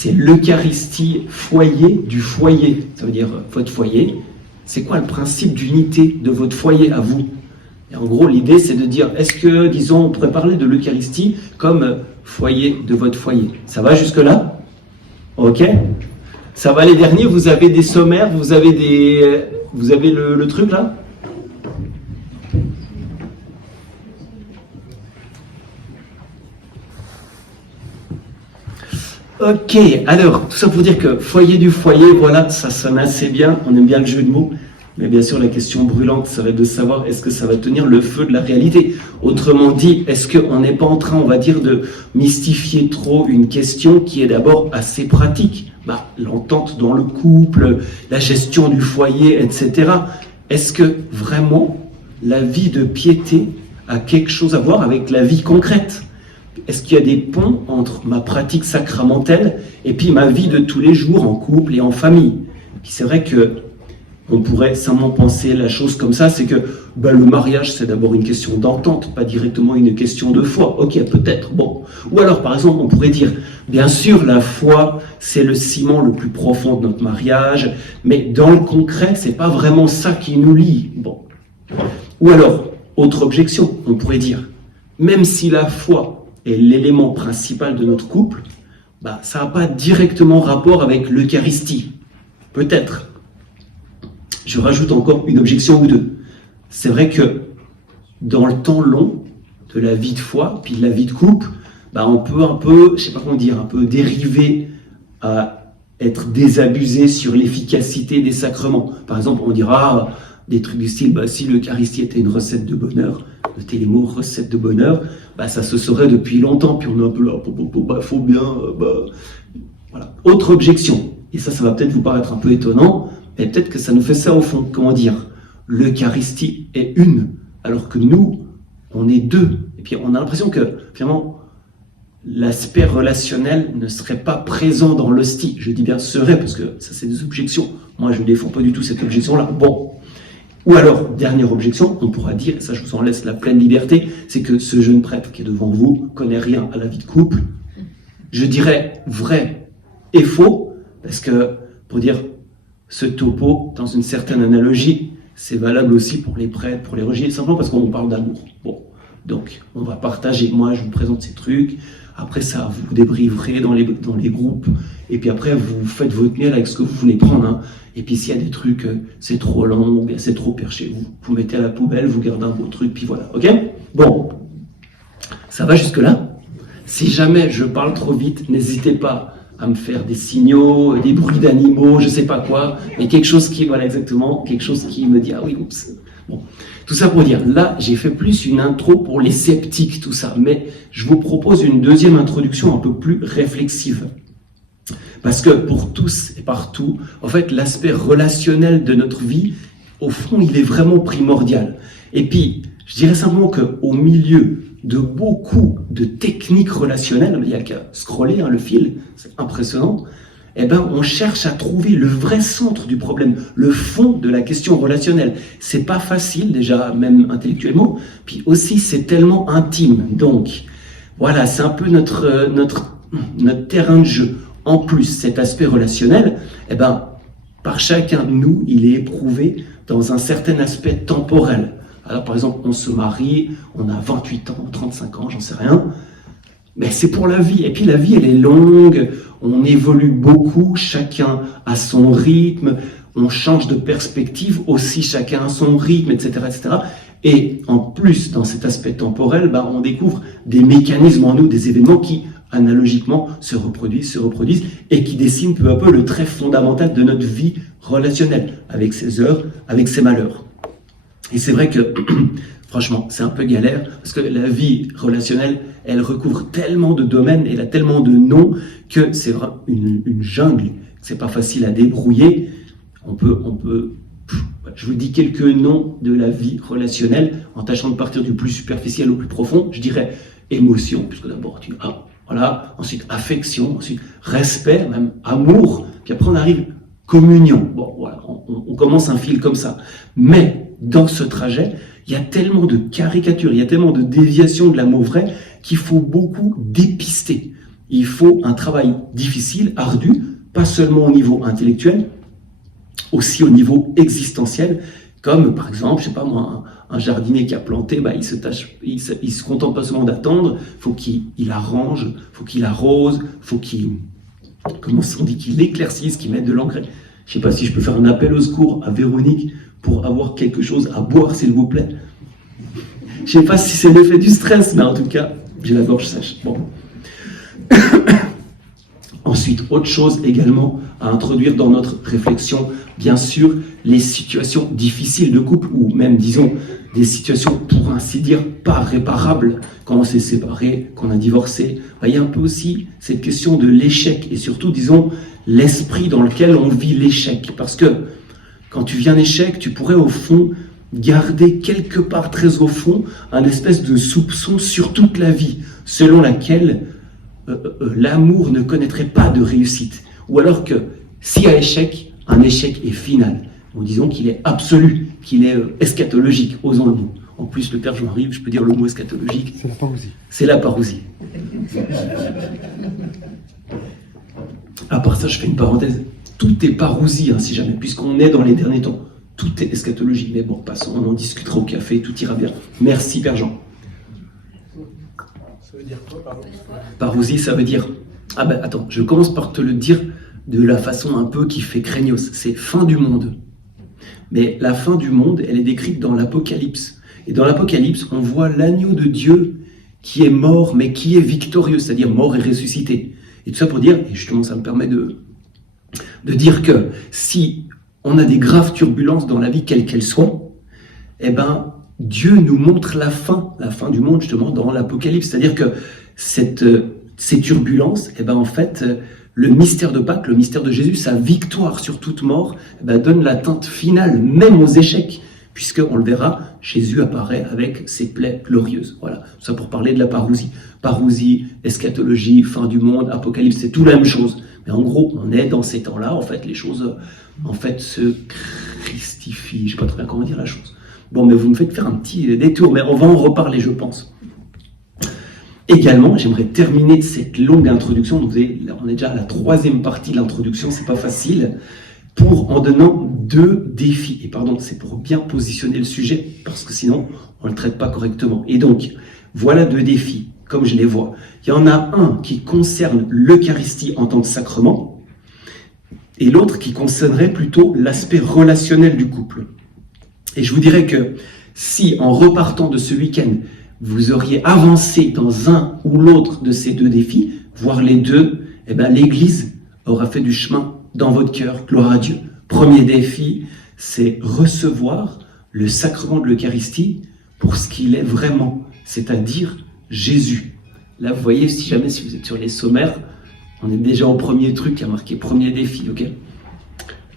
c'est l'Eucharistie foyer du foyer. Ça veut dire votre foyer. C'est quoi le principe d'unité de votre foyer à vous? Et en gros, l'idée, c'est de dire, est-ce que, disons, on pourrait parler de l'Eucharistie comme foyer de votre foyer? Ça va jusque-là? Ok? Ça va les derniers? Vous avez des sommaires? Vous avez le truc là? Ok, alors, tout ça pour dire que foyer du foyer, voilà, ça sonne assez bien, on aime bien le jeu de mots, mais bien sûr la question brûlante serait de savoir est-ce que ça va tenir le feu de la réalité? Autrement dit, est-ce qu'on n'est pas en train, on va dire, de mystifier trop une question qui est d'abord assez pratique? L'entente dans le couple, la gestion du foyer, etc. Est-ce que vraiment la vie de piété a quelque chose à voir avec la vie concrète? Est-ce qu'il y a des ponts entre ma pratique sacramentelle et puis ma vie de tous les jours en couple et en famille? Puis c'est vrai que on pourrait simplement penser la chose comme ça, c'est que le mariage c'est d'abord une question d'entente, pas directement une question de foi. Ok, peut-être, bon. Ou alors par exemple on pourrait dire, bien sûr la foi c'est le ciment le plus profond de notre mariage, mais dans le concret c'est pas vraiment ça qui nous lie. Bon. Ou alors, autre objection, on pourrait dire, même si la foi est l'élément principal de notre couple, ça n'a pas directement rapport avec l'Eucharistie. Peut-être. Je rajoute encore une objection ou deux. C'est vrai que dans le temps long de la vie de foi, puis de la vie de couple, on peut un peu, je sais pas comment dire, un peu dériver à être désabusé sur l'efficacité des sacrements. Par exemple, on dira des trucs du style, si l'Eucharistie était une recette de bonheur, notez les mots recette de bonheur, ça se saurait depuis longtemps, puis on est un peu là, faut bien, voilà. Autre objection, et ça va peut-être vous paraître un peu étonnant, mais peut-être que ça nous fait ça au fond, comment dire, l'Eucharistie est une, alors que nous, on est deux, et puis on a l'impression que, finalement, l'aspect relationnel ne serait pas présent dans l'hostie. Je dis bien serait, parce que ça c'est des objections, moi je ne défends pas du tout cette objection-là, bon. Ou alors, dernière objection, on pourra dire, et ça je vous en laisse la pleine liberté, c'est que ce jeune prêtre qui est devant vous connaît rien à la vie de couple. Je dirais vrai et faux, parce que, pour dire, ce topo, dans une certaine analogie, c'est valable aussi pour les prêtres, pour les religieux, simplement parce qu'on parle d'amour. Bon, donc on va partager, moi je vous présente ces trucs, après ça vous débrieferez dans les groupes, et puis après vous faites votre miel avec ce que vous voulez prendre, hein. Et puis s'il y a des trucs, c'est trop long, ou bien c'est trop perché, vous mettez à la poubelle, vous gardez un beau truc, puis voilà, ok? Bon, ça va jusque-là? Si jamais je parle trop vite, n'hésitez pas à me faire des signaux, des bruits d'animaux, je sais pas quoi, mais quelque chose qui, voilà exactement, quelque chose qui me dit, ah oui, oups. Bon, tout ça pour dire, là, j'ai fait plus une intro pour les sceptiques, tout ça, mais je vous propose une deuxième introduction un peu plus réflexive. Parce que pour tous et partout, en fait, l'aspect relationnel de notre vie, au fond, il est vraiment primordial. Et puis, je dirais simplement qu'au milieu de beaucoup de techniques relationnelles, il n'y a qu'à scroller le fil, c'est impressionnant, on cherche à trouver le vrai centre du problème, le fond de la question relationnelle. C'est pas facile, déjà, même intellectuellement, puis aussi, c'est tellement intime. Donc, voilà, c'est un peu notre terrain de jeu. En plus, cet aspect relationnel, par chacun de nous, il est éprouvé dans un certain aspect temporel. Alors, par exemple, on se marie, on a 28 ans, 35 ans, j'en sais rien, mais c'est pour la vie. Et puis, la vie, elle est longue, on évolue beaucoup, chacun a son rythme, on change de perspective aussi, chacun a son rythme, etc., etc. Et en plus, dans cet aspect temporel, on découvre des mécanismes en nous, des événements qui, analogiquement, se reproduisent, et qui dessinent peu à peu le trait fondamental de notre vie relationnelle, avec ses heures, avec ses malheurs. Et c'est vrai que, franchement, c'est un peu galère, parce que la vie relationnelle, elle recouvre tellement de domaines, elle a tellement de noms, que c'est vraiment une jungle, c'est pas facile à débrouiller. Je vous dis quelques noms de la vie relationnelle, en tâchant de partir du plus superficiel au plus profond. Je dirais émotion, puisque d'abord tu as, voilà, ensuite affection, ensuite respect, même amour, puis après on arrive communion. Bon, voilà, on commence un fil comme ça. Mais dans ce trajet, il y a tellement de caricatures, il y a tellement de déviations de l'amour vrai qu'il faut beaucoup dépister. il faut un travail difficile, ardu, pas seulement au niveau intellectuel, aussi au niveau existentiel, comme par exemple, je sais pas moi, un jardinier qui a planté, il se contente pas seulement d'attendre, faut qu'il arrange, faut qu'il arrose, faut qu'il, comment on dit, qu'il éclaircisse, qu'il mette de l'engrais. Je sais pas si je peux faire un appel au secours à Véronique pour avoir quelque chose à boire, s'il vous plaît. Je sais pas si c'est l'effet du stress, mais en tout cas, j'ai la gorge sèche. Bon. Ensuite, autre chose également à introduire dans notre réflexion, bien sûr, les situations difficiles de couple, ou même, disons, des situations, pour ainsi dire, pas réparables, quand on s'est séparé, qu'on a divorcé. Il y a un peu aussi cette question de l'échec, et surtout, disons, l'esprit dans lequel on vit l'échec. Parce que quand tu vis un échec, tu pourrais, au fond, garder quelque part, très au fond, un espèce de soupçon sur toute la vie, selon laquelle l'amour ne connaîtrait pas de réussite. Ou alors que, s'il y a échec, un échec est final. Ou disons qu'il est absolu, qu'il est eschatologique, osons le mot. En plus, le Père Jean-Marie, je peux dire le mot eschatologique. C'est la parousie. C'est la parousie. À part ça, je fais une parenthèse. Tout est parousie, si jamais, puisqu'on est dans les derniers temps. Tout est eschatologie. Mais bon, passons, on en discutera au café, tout ira bien. Merci, Père Jean. Ça veut dire quoi, parousie? Parousie, ça veut dire... Ah ben, attends, je commence par te le dire de la façon un peu qui fait craignos. C'est fin du monde. Mais la fin du monde, elle est décrite dans l'Apocalypse. Et dans l'Apocalypse, on voit l'agneau de Dieu qui est mort, mais qui est victorieux, c'est-à-dire mort et ressuscité. Et tout ça pour dire, et justement ça me permet de dire que si on a des graves turbulences dans la vie, quelle qu'elle soit, eh ben, Dieu nous montre la fin du monde justement dans l'Apocalypse. C'est-à-dire que ces turbulences, eh ben, en fait, le mystère de Pâques, le mystère de Jésus, sa victoire sur toute mort, eh ben, donne la teinte finale, même aux échecs, puisqu'on le verra, Jésus apparaît avec ses plaies glorieuses. Voilà, tout ça pour parler de la parousie. Parousie, eschatologie, fin du monde, apocalypse, c'est tout la même chose. Mais en gros, on est dans ces temps-là, en fait, les choses se christifient. Je sais pas très bien comment dire la chose. Bon, mais vous me faites faire un petit détour, mais on va en reparler, je pense. Également, j'aimerais terminer cette longue introduction. Donc, on est déjà à la 3e partie de l'introduction, c'est pas facile, en donnant 2 défis. Et pardon, c'est pour bien positionner le sujet, parce que sinon, on ne le traite pas correctement. Et donc, voilà 2 défis, comme je les vois. Il y en a un qui concerne l'Eucharistie en tant que sacrement, et l'autre qui concernerait plutôt l'aspect relationnel du couple. Et je vous dirais que si, en repartant de ce week-end, vous auriez avancé dans un ou l'autre de ces 2 défis, voire les 2, eh ben, l'Église aura fait du chemin dans votre cœur, gloire à Dieu. Premier défi, c'est recevoir le sacrement de l'Eucharistie pour ce qu'il est vraiment, c'est-à-dire Jésus. Là, vous voyez, si vous êtes sur les sommaires, on est déjà au premier truc qui a marqué premier défi, ok?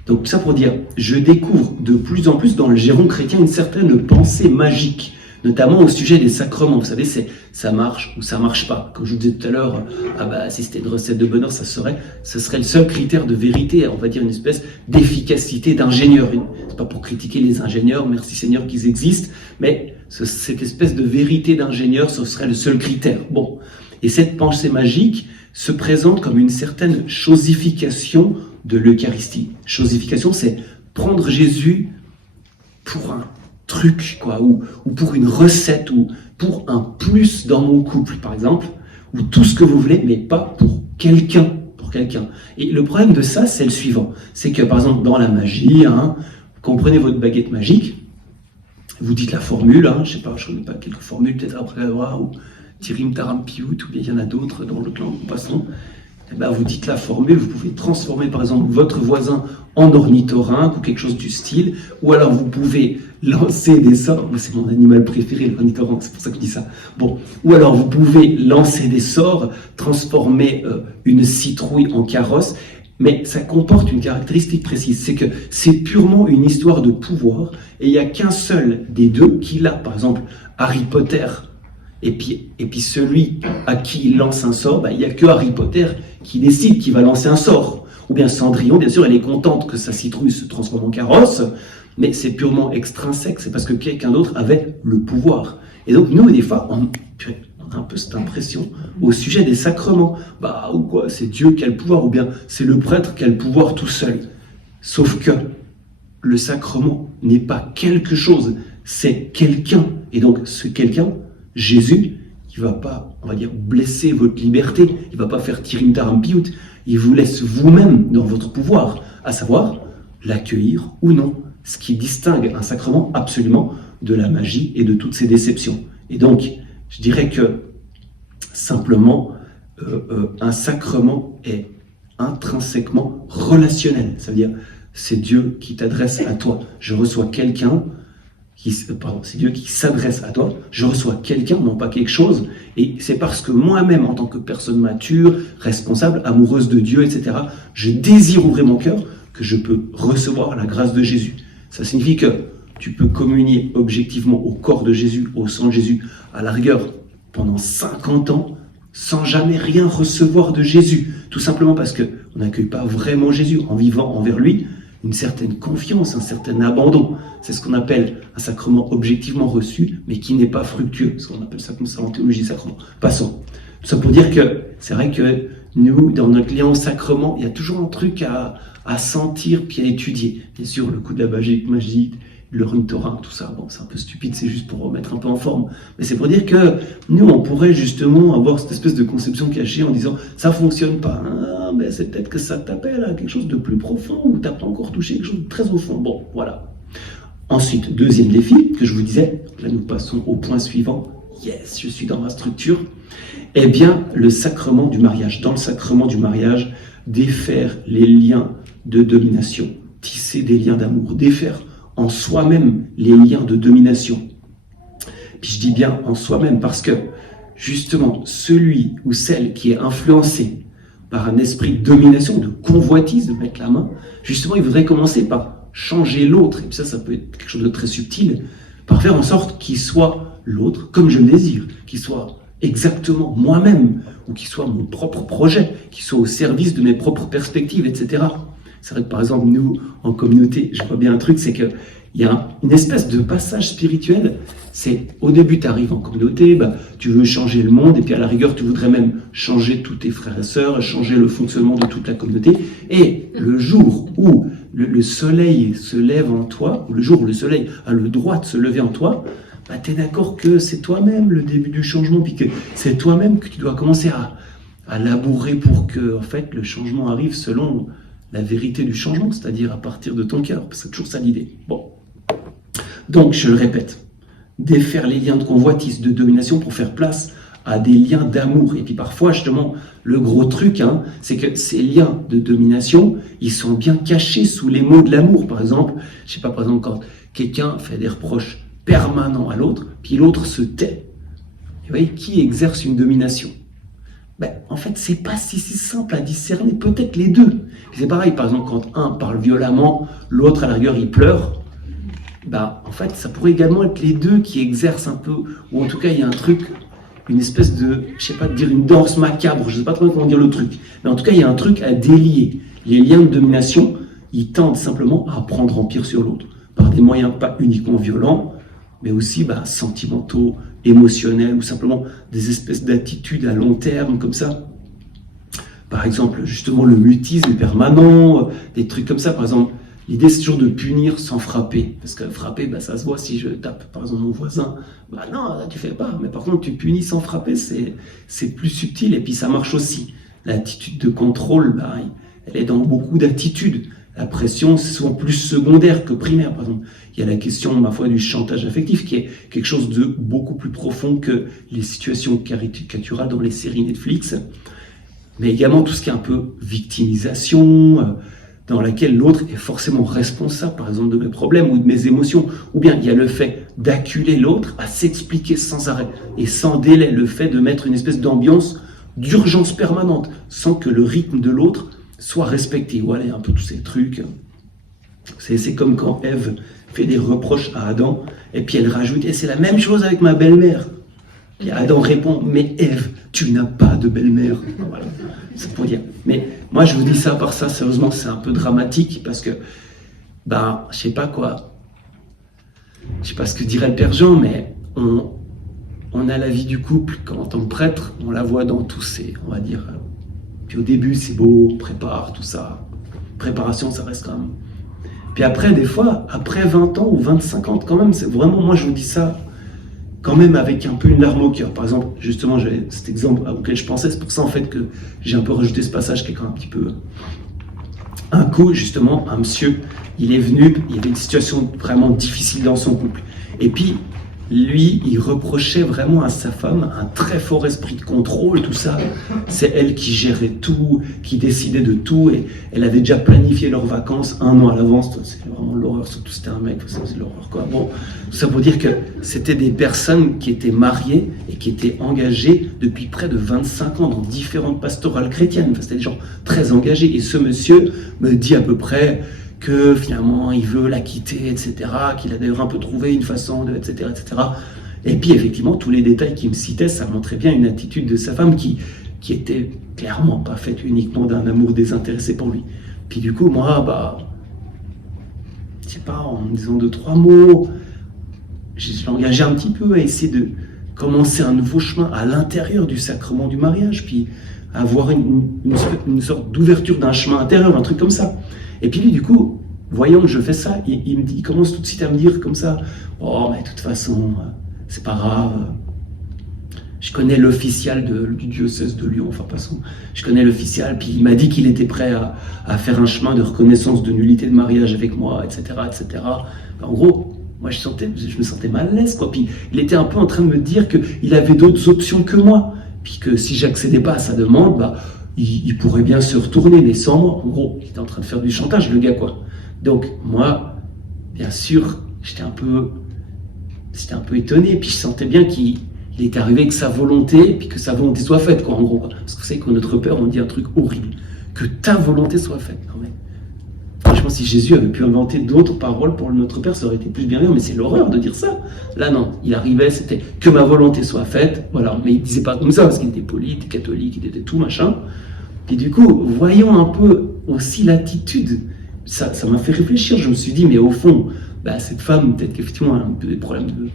Donc tout ça pour dire, je découvre de plus en plus dans le giron chrétien une certaine pensée magique, notamment au sujet des sacrements. Vous savez, c'est ça marche ou ça marche pas. Comme je vous disais tout à l'heure, si c'était une recette de bonheur, ce serait le seul critère de vérité, on va dire une espèce d'efficacité d'ingénieur. C'est pas pour critiquer les ingénieurs, merci Seigneur qu'ils existent, mais cette espèce de vérité d'ingénieur, ce serait le seul critère. Bon, et cette pensée magique se présente comme une certaine chosification de l'Eucharistie. Chosification, c'est prendre Jésus pour un truc, quoi, ou pour une recette, ou pour un plus dans mon couple, par exemple, ou tout ce que vous voulez, mais pas pour quelqu'un. Et le problème de ça, c'est le suivant. C'est que, par exemple, dans la magie, quand vous prenez votre baguette magique, vous dites la formule, je sais pas, je ne connais pas quelques formules, peut-être après ou Tirim Taram Piout, ou bien il y en a d'autres dans le clan Passons. Vous dites la formule, vous pouvez transformer par exemple votre voisin en ornithorynque ou quelque chose du style, ou alors vous pouvez lancer des sorts, c'est mon animal préféré l'ornithorynque, c'est pour ça que je dis ça, ou alors vous pouvez lancer des sorts, transformer une citrouille en carrosse, mais ça comporte une caractéristique précise, c'est que c'est purement une histoire de pouvoir, et il n'y a qu'un seul des deux qui l'a, par exemple Harry Potter, et puis celui à qui il lance un sort, il n'y a que Harry Potter qui décide qu'il va lancer un sort. Ou bien Cendrillon, bien sûr, elle est contente que sa citrouille se transforme en carrosse, mais c'est purement extrinsèque, c'est parce que quelqu'un d'autre avait le pouvoir. Et donc nous, des fois, on a un peu cette impression au sujet des sacrements. Bah, ou quoi, c'est Dieu qui a le pouvoir, ou bien c'est le prêtre qui a le pouvoir tout seul. Sauf que le sacrement n'est pas quelque chose, c'est quelqu'un. Et donc, ce quelqu'un, Jésus, il ne va pas, on va dire, blesser votre liberté, il ne va pas faire tirer une tarampiout, il vous laisse vous-même dans votre pouvoir, à savoir l'accueillir ou non, ce qui distingue un sacrement absolument de la magie et de toutes ces déceptions. Et donc, je dirais que simplement, un sacrement est intrinsèquement relationnel, ça veut dire c'est Dieu qui t'adresse à toi. Je reçois quelqu'un, c'est Dieu qui s'adresse à toi. Je reçois quelqu'un, non pas quelque chose. Et c'est parce que moi-même, en tant que personne mature, responsable, amoureuse de Dieu, etc., je désire ouvrir mon cœur que je peux recevoir la grâce de Jésus. Ça signifie que tu peux communier objectivement au corps de Jésus, au sang de Jésus, à la rigueur, pendant 50 ans, sans jamais rien recevoir de Jésus. Tout simplement parce qu'on n'accueille pas vraiment Jésus en vivant envers lui une certaine confiance, un certain abandon. C'est ce qu'on appelle un sacrement objectivement reçu, mais qui n'est pas fructueux. Ce qu'on appelle ça comme ça en théologie sacrement. Passons. Tout ça pour dire que c'est vrai que nous, dans notre lien au sacrement, il y a toujours un truc à sentir puis à étudier. Bien sûr, le coup de la magie, le runtorin, tout ça, bon, c'est un peu stupide, c'est juste pour remettre un peu en forme. Mais c'est pour dire que nous, on pourrait justement avoir cette espèce de conception cachée en disant « ça fonctionne pas, ah, ben c'est peut-être que ça t'appelle à quelque chose de plus profond ou t'as pas encore touché quelque chose de très au fond. » Bon, voilà. Ensuite, deuxième défi que je vous disais, là nous passons au point suivant. Yes, je suis dans ma structure. Eh bien, le sacrement du mariage. Dans le sacrement du mariage, défaire les liens de domination, tisser des liens d'amour, défaire en soi-même les liens de domination. Puis je dis bien en soi-même parce que justement celui ou celle qui est influencé par un esprit de domination, de convoitise, de mettre la main, justement il voudrait commencer par changer l'autre, et puis ça peut être quelque chose de très subtil, par faire en sorte qu'il soit l'autre comme je le désire, qu'il soit exactement moi-même, ou qu'il soit mon propre projet, qu'il soit au service de mes propres perspectives, etc. C'est vrai que par exemple, nous, en communauté, je vois bien un truc, c'est qu'il y a une espèce de passage spirituel. C'est au début, tu arrives en communauté, tu veux changer le monde, et puis à la rigueur, tu voudrais même changer tous tes frères et sœurs, changer le fonctionnement de toute la communauté. Et le jour où le soleil se lève en toi, ou le jour où le soleil a le droit de se lever en toi, tu es d'accord que c'est toi-même le début du changement, puis que c'est toi-même que tu dois commencer à labourer pour que en fait, le changement arrive selon la vérité du changement, c'est-à-dire à partir de ton cœur. C'est toujours ça l'idée. Bon. Donc, je le répète, défaire les liens de convoitise, de domination pour faire place à des liens d'amour. Et puis parfois, justement, le gros truc, c'est que ces liens de domination, ils sont bien cachés sous les mots de l'amour. Par exemple, je sais pas, par exemple, quand quelqu'un fait des reproches permanents à l'autre, puis l'autre se tait. Vous voyez, qui exerce une domination? En fait, c'est pas si simple à discerner, peut-être les deux. C'est pareil, par exemple, quand un parle violemment, l'autre, à la rigueur, il pleure. En fait, ça pourrait également être les deux qui exercent un peu, ou en tout cas, il y a un truc, une espèce de, je sais pas, dire une danse macabre, je sais pas trop comment dire le truc. Mais en tout cas, il y a un truc à délier. Les liens de domination, ils tendent simplement à prendre empire sur l'autre, par des moyens pas uniquement violents, mais aussi sentimentaux, émotionnels, ou simplement des espèces d'attitudes à long terme, comme ça. Par exemple, justement, le mutisme permanent, des trucs comme ça. Par exemple, l'idée, c'est toujours de punir sans frapper. Parce que frapper, ça se voit si je tape, par exemple, mon voisin. Non, tu fais pas. Mais par contre, tu punis sans frapper, c'est plus subtil. Et puis, ça marche aussi. L'attitude de contrôle, elle est dans beaucoup d'attitudes. La pression, c'est souvent plus secondaire que primaire. Par exemple, il y a la question, ma foi, du chantage affectif, qui est quelque chose de beaucoup plus profond que les situations caricaturales dans les séries Netflix. Mais également tout ce qui est un peu victimisation, dans laquelle l'autre est forcément responsable, par exemple, de mes problèmes ou de mes émotions. Ou bien il y a le fait d'acculer l'autre à s'expliquer sans arrêt et sans délai, le fait de mettre une espèce d'ambiance d'urgence permanente, sans que le rythme de l'autre soit respecté. Voilà un peu tous ces trucs. C'est comme quand Ève fait des reproches à Adam, et puis elle rajoute « Et c'est la même chose avec ma belle-mère ». Et Adam répond « Mais Ève, tu n'as pas de belle-mère ». Voilà, c'est pour dire. Mais moi, je vous dis ça par ça, sérieusement, c'est un peu dramatique, parce que, je sais pas quoi, je sais pas ce que dirait le Père Jean, mais on a la vie du couple, quand en tant que prêtre, on la voit dans tous ces, on va dire, puis au début c'est beau, on prépare tout ça, préparation ça reste quand même. Puis après, des fois, après 20 ans ou 25 ans, quand même, c'est vraiment, moi je vous dis ça, quand même avec un peu une larme au cœur. Par exemple, justement, j'avais cet exemple auquel je pensais, c'est pour ça en fait que j'ai un peu rajouté ce passage qui est quand même un petit peu... Un coup, justement, un monsieur, il est venu, il y avait une situation vraiment difficile dans son couple. Et puis, lui, il reprochait vraiment à sa femme un très fort esprit de contrôle, tout ça. C'est elle qui gérait tout, qui décidait de tout, et elle avait déjà planifié leurs vacances 1 an à l'avance. C'est vraiment l'horreur, surtout c'était un mec, c'est l'horreur, quoi. Bon, tout ça pour dire que c'était des personnes qui étaient mariées et qui étaient engagées depuis près de 25 ans dans différentes pastorales chrétiennes. Enfin, c'était des gens très engagés. Et ce monsieur me dit à peu près que finalement il veut la quitter, etc., qu'il a d'ailleurs un peu trouvé une façon de, etc., etc. Et puis effectivement, tous les détails qu'il me citait, ça montrait bien une attitude de sa femme qui était clairement pas faite uniquement d'un amour désintéressé pour lui. Puis du coup, moi, je sais pas, en me disant 2-3 mots, je l'ai engagé un petit peu à essayer de commencer un nouveau chemin à l'intérieur du sacrement du mariage, puis avoir une sorte d'ouverture d'un chemin intérieur, un truc comme ça. Et puis lui, du coup, voyant que je fais ça, il commence tout de suite à me dire comme ça, « Oh, mais de toute façon, c'est pas grave. Je connais l'official du diocèse de Lyon, enfin passons. Je connais l'official, puis il m'a dit qu'il était prêt à faire un chemin de reconnaissance de nullité de mariage avec moi, etc., etc. » En gros, moi je me sentais mal à l'aise, quoi. Puis il était un peu en train de me dire qu'il avait d'autres options que moi, puis que si j'accédais pas à sa demande, il pourrait bien se retourner, mais sans moi. En gros, il était en train de faire du chantage, le gars, quoi. Donc, moi, bien sûr, j'étais un peu étonné, puis je sentais bien qu'il était arrivé avec sa volonté, puis que sa volonté soit faite, quoi, en gros. Parce que vous savez qu'en notre peur, on dit un truc horrible. Que ta volonté soit faite. Non, mais, franchement, si Jésus avait pu inventer d'autres paroles pour notre Père, ça aurait été plus bienveillant, mais c'est l'horreur de dire ça. Là, non, il arrivait, c'était que ma volonté soit faite, voilà. Mais il disait pas comme ça, parce qu'il était poli, il était catholique, il était tout, machin. Et du coup, voyons un peu aussi l'attitude, ça m'a fait réfléchir. Je me suis dit, mais au fond, cette femme, peut-être qu'effectivement, elle a un peu des problèmes de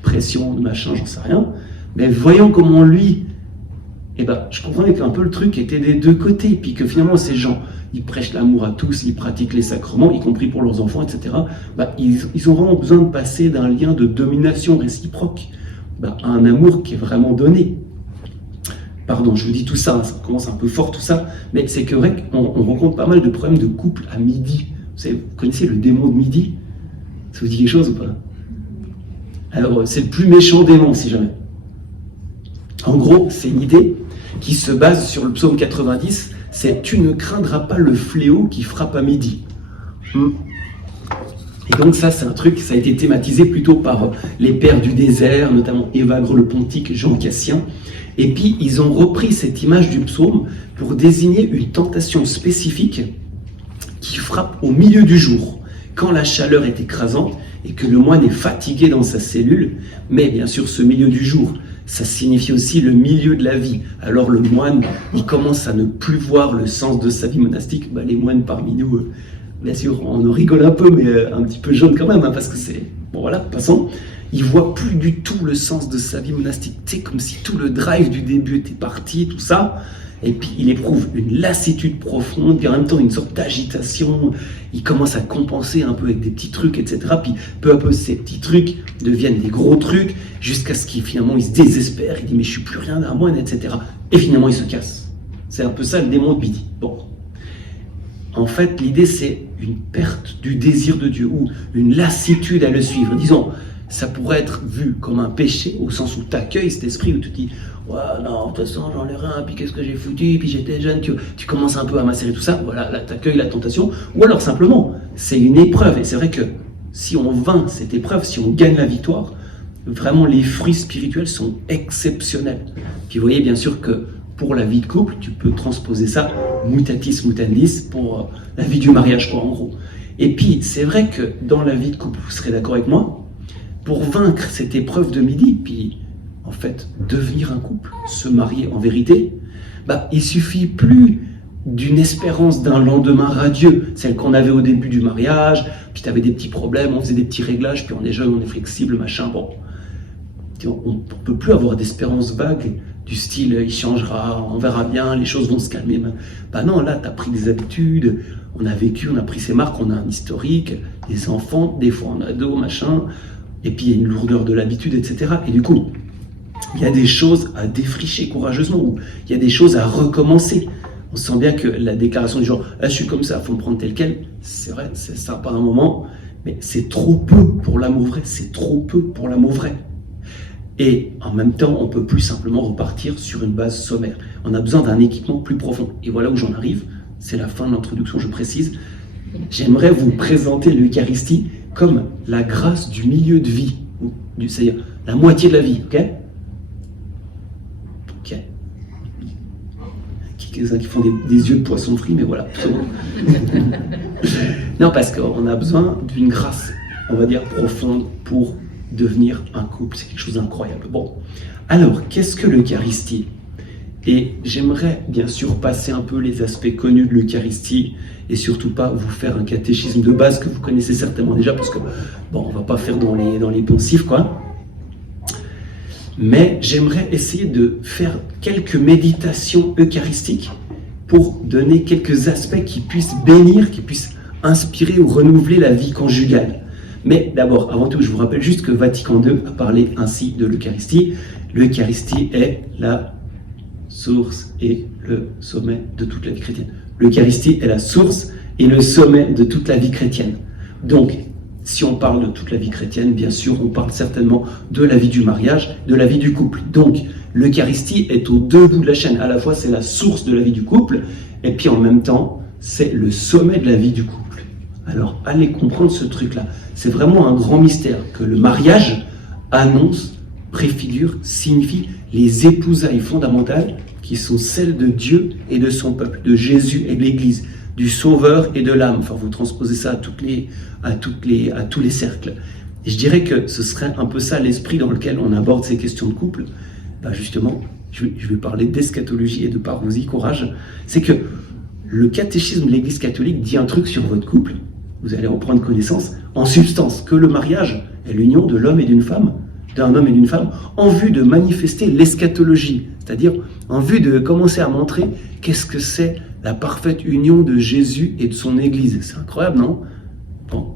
pression, de machin, j'en sais rien. Mais voyons comment lui, je comprenais qu'un peu le truc était des deux côtés. Puis que finalement, ces gens, ils prêchent l'amour à tous, ils pratiquent les sacrements, y compris pour leurs enfants, etc. Ils ont vraiment besoin de passer d'un lien de domination réciproque à un amour qui est vraiment donné. Pardon, je vous dis tout ça, ça commence un peu fort tout ça, mais c'est que vrai qu'on rencontre pas mal de problèmes de couple à midi. Vous connaissez le démon de midi? Ça vous dit quelque chose ou pas? Alors, c'est le plus méchant démon, si jamais. En gros, c'est une idée qui se base sur le psaume 90, c'est « Tu ne craindras pas le fléau qui frappe à midi ». Et donc ça, c'est un truc, ça a été thématisé plutôt par les pères du désert, notamment Évagre le Pontique, Jean Cassien. Et puis, ils ont repris cette image du psaume pour désigner une tentation spécifique qui frappe au milieu du jour, quand la chaleur est écrasante et que le moine est fatigué dans sa cellule. Mais bien sûr, ce milieu du jour, ça signifie aussi le milieu de la vie. Alors le moine, il commence à ne plus voir le sens de sa vie monastique. Les moines parmi nous, bien sûr, on en rigole un peu, mais un petit peu jaune quand même, parce que c'est... Bon voilà, passons. Il voit plus du tout le sens de sa vie monastique. C'est comme si tout le drive du début était parti, tout ça. Et puis il éprouve une lassitude profonde, puis en même temps une sorte d'agitation. Il commence à compenser un peu avec des petits trucs, etc. Puis peu à peu, ces petits trucs deviennent des gros trucs, jusqu'à ce qu'il finalement il se désespère. Il dit mais je suis plus rien d'un moine, etc. Et finalement il se casse. C'est un peu ça le démon de midi. Bon. En fait, l'idée c'est une perte du désir de Dieu ou une lassitude à le suivre. Disons, ça pourrait être vu comme un péché, au sens où tu accueilles cet esprit, où tu te dis « Ouais, non, de toute façon, j'en ai rien, puis qu'est-ce que j'ai foutu, puis j'étais jeune, tu commences un peu à macérer tout ça. » Voilà, là, tu accueilles la tentation. Ou alors, simplement, c'est une épreuve. Et c'est vrai que si on vainc cette épreuve, si on gagne la victoire, vraiment, les fruits spirituels sont exceptionnels. Puis vous voyez, bien sûr, que pour la vie de couple, tu peux transposer ça mutatis mutandis pour la vie du mariage, quoi, en gros. Et puis, c'est vrai que dans la vie de couple, vous serez d'accord avec moi, pour vaincre cette épreuve de midi, puis en fait devenir un couple, se marier en vérité, il suffit plus d'une espérance d'un lendemain radieux, celle qu'on avait au début du mariage, puis tu avais des petits problèmes, on faisait des petits réglages, puis on est jeune, on est flexible, machin, bon. On ne peut plus avoir d'espérance vague du style il changera, on verra bien, les choses vont se calmer. Bah non, là, tu as pris des habitudes, on a vécu, on a pris ses marques, on a un historique, des enfants, des fois en ado, machin, et puis il y a une lourdeur de l'habitude, etc. Et du coup, il y a des choses à défricher courageusement, ou il y a des choses à recommencer. On sent bien que la déclaration du genre ah, je suis comme ça, il faut me prendre tel quel, c'est vrai, c'est ça par un moment, mais c'est trop peu pour l'amour vrai, c'est trop peu pour l'amour vrai. Et en même temps, on ne peut plus simplement repartir sur une base sommaire. On a besoin d'un équipement plus profond. Et voilà où j'en arrive, c'est la fin de l'introduction, je précise. J'aimerais vous présenter l'Eucharistie comme la grâce du milieu de vie, c'est-à-dire la moitié de la vie, ok? Ok. Quelques-uns qui font des yeux de poisson frit, mais voilà. Non, parce qu'on a besoin d'une grâce, on va dire, profonde pour devenir un couple. C'est quelque chose d'incroyable. Bon, alors, qu'est-ce que l'Eucharistie? Et j'aimerais bien sûr passer un peu les aspects connus de l'Eucharistie et surtout pas vous faire un catéchisme de base que vous connaissez certainement déjà parce que, bon, on va pas faire dans les poncifs, quoi. Mais j'aimerais essayer de faire quelques méditations eucharistiques pour donner quelques aspects qui puissent bénir, qui puissent inspirer ou renouveler la vie conjugale. Mais d'abord, avant tout, je vous rappelle juste que Vatican II a parlé ainsi de l'Eucharistie. L'Eucharistie est la source et le sommet de toute la vie chrétienne. L'Eucharistie est la source et le sommet de toute la vie chrétienne. Donc, si on parle de toute la vie chrétienne, bien sûr, on parle certainement de la vie du mariage, de la vie du couple. Donc, l'Eucharistie est au deux bouts de la chaîne. À la fois, c'est la source de la vie du couple, et puis en même temps, c'est le sommet de la vie du couple. Alors, allez comprendre ce truc-là. C'est vraiment un grand mystère que le mariage annonce, préfigure, signifie les épousailles fondamentales qui sont celles de Dieu et de son peuple, de Jésus et de l'Église, du Sauveur et de l'âme. Enfin, vous transposez ça à tous les cercles. Et je dirais que ce serait un peu ça l'esprit dans lequel on aborde ces questions de couple. Ben justement, je vais parler d'eschatologie et de parousie, courage. C'est que le catéchisme de l'Église catholique dit un truc sur votre couple. Vous allez en prendre connaissance, en substance, que le mariage est l'union de l'homme et d'une femme, d'un homme et d'une femme, en vue de manifester l'eschatologie, c'est-à-dire en vue de commencer à montrer qu'est-ce que c'est la parfaite union de Jésus et de son Église. C'est incroyable, non? Bon.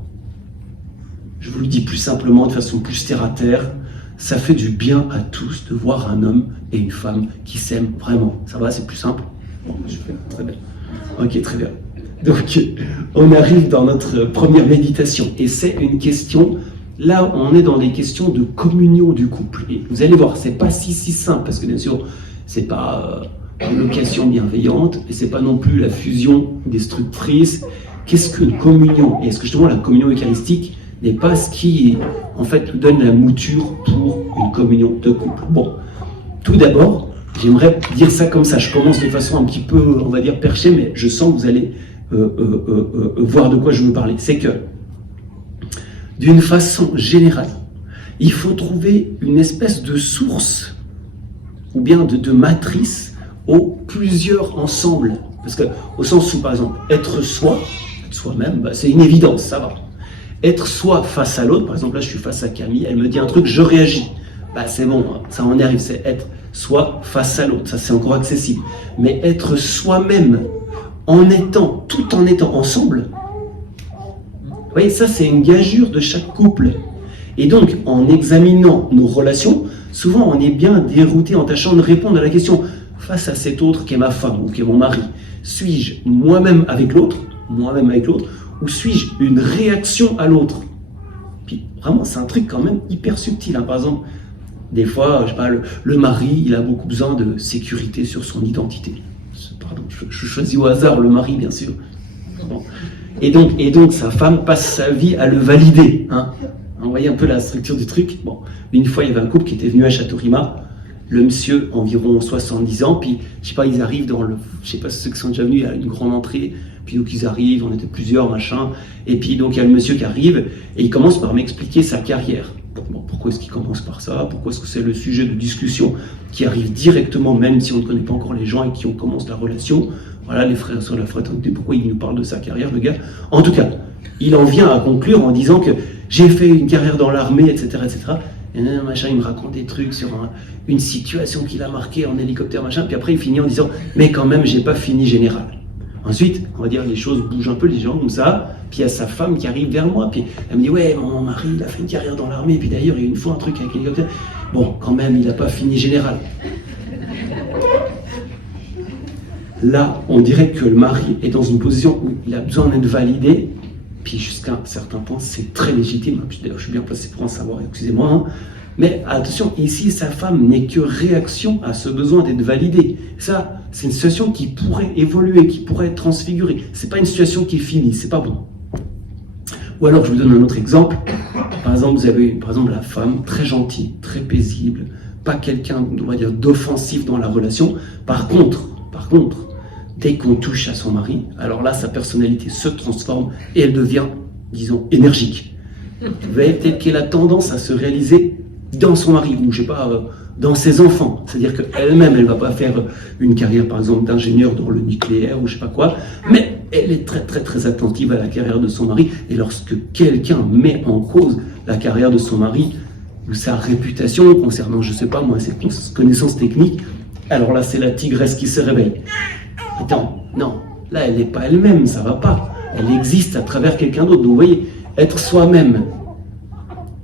Je vous le dis plus simplement, de façon plus terre-à-terre, ça fait du bien à tous de voir un homme et une femme qui s'aiment vraiment. Ça va, c'est plus simple? Bon, super, très bien. Ok, très bien. Donc, on arrive dans notre première méditation, et c'est une question, là on est dans des questions de communion du couple, et vous allez voir, c'est pas si simple, parce que bien sûr, c'est pas une location bienveillante, et c'est pas non plus la fusion destructrice. Qu'est-ce qu'une communion? Et est-ce que justement la communion eucharistique n'est pas ce qui, en fait, donne la mouture pour une communion de couple? Bon, tout d'abord, j'aimerais dire ça comme ça, je commence de façon un petit peu, on va dire, perchée, mais je sens que vous allez voir de quoi je veux parler. C'est que, d'une façon générale, il faut trouver une espèce de source, ou bien de matrice, aux plusieurs ensembles. Parce que, au sens où, par exemple, être soi-même, bah, c'est une évidence, ça va. Être soi face à l'autre, par exemple, là, je suis face à Camille, elle me dit un truc, je réagis. Bah, c'est bon, ça en arrive, c'est être soi face à l'autre, ça c'est encore accessible. Mais être soi-même, tout en étant ensemble, vous voyez, ça c'est une gageure de chaque couple. Et donc, en examinant nos relations, souvent on est bien dérouté en tâchant de répondre à la question, face à cet autre qui est ma femme ou qui est mon mari, suis-je moi-même avec l'autre, ou suis-je une réaction à l'autre? Puis vraiment, c'est un truc quand même hyper subtil, hein. Par exemple, des fois, je sais pas, le mari, il a beaucoup besoin de sécurité sur son identité. Pardon, je choisis au hasard le mari, bien sûr. Bon. Et donc, sa femme passe sa vie à le valider. Hein. Vous voyez un peu la structure du truc. Bon. Une fois, il y avait un couple qui était venu à Château-Rima. Le monsieur, environ 70 ans, puis, je sais pas, ils arrivent je sais pas ceux qui sont déjà venus, il y a une grande entrée, puis donc ils arrivent, on était plusieurs, machin, et puis donc il y a le monsieur qui arrive, et il commence par m'expliquer sa carrière. Bon, pourquoi est-ce qu'il commence par ça? Pourquoi est-ce que c'est le sujet de discussion qui arrive directement, même si on ne connaît pas encore les gens et qui on commence la relation? Voilà, les frères sur la fraternité, pourquoi il nous parle de sa carrière, le gars? En tout cas, il en vient à conclure en disant que j'ai fait une carrière dans l'armée, etc., etc. machin, il me raconte des trucs sur une situation qu'il a marquée en hélicoptère, machin, puis après il finit en disant, mais quand même, j'ai pas fini général. Ensuite, on va dire, les choses bougent un peu, les gens comme ça, puis il y a sa femme qui arrive vers moi, puis elle me dit, ouais, mon mari, il a fait une carrière dans l'armée, puis d'ailleurs, il y a une fois un truc avec l'hélicoptère. Bon, quand même, il n'a pas fini général. Là, on dirait que le mari est dans une position où il a besoin d'être validé, puis jusqu'à un certain point, c'est très légitime. D'ailleurs, je suis bien placé pour en savoir, excusez-moi. Hein. Mais attention, ici, sa femme n'est que réaction à ce besoin d'être validé. Ça, c'est une situation qui pourrait évoluer, qui pourrait être transfigurée. C'est pas une situation qui est finie, c'est pas bon. Ou alors, je vous donne un autre exemple. Par exemple, vous avez la femme très gentille, très paisible, pas quelqu'un, on va dire, d'offensif dans la relation. Par contre, dès qu'on touche à son mari, alors là, sa personnalité se transforme et elle devient, disons, énergique. Vous voyez, peut-être qu'elle a tendance à se réaliser dans son mari, ou je sais pas, dans ses enfants. C'est-à-dire qu'elle-même, elle ne va pas faire une carrière, par exemple, d'ingénieur dans le nucléaire, ou je sais pas quoi, mais elle est très, très, très attentive à la carrière de son mari. Et lorsque quelqu'un met en cause la carrière de son mari, ou sa réputation concernant, je sais pas, moi, ses connaissances techniques, alors là, c'est la tigresse qui se réveille. Attends, non, là, elle n'est pas elle-même, ça va pas. Elle existe à travers quelqu'un d'autre. Donc, vous voyez, être soi-même,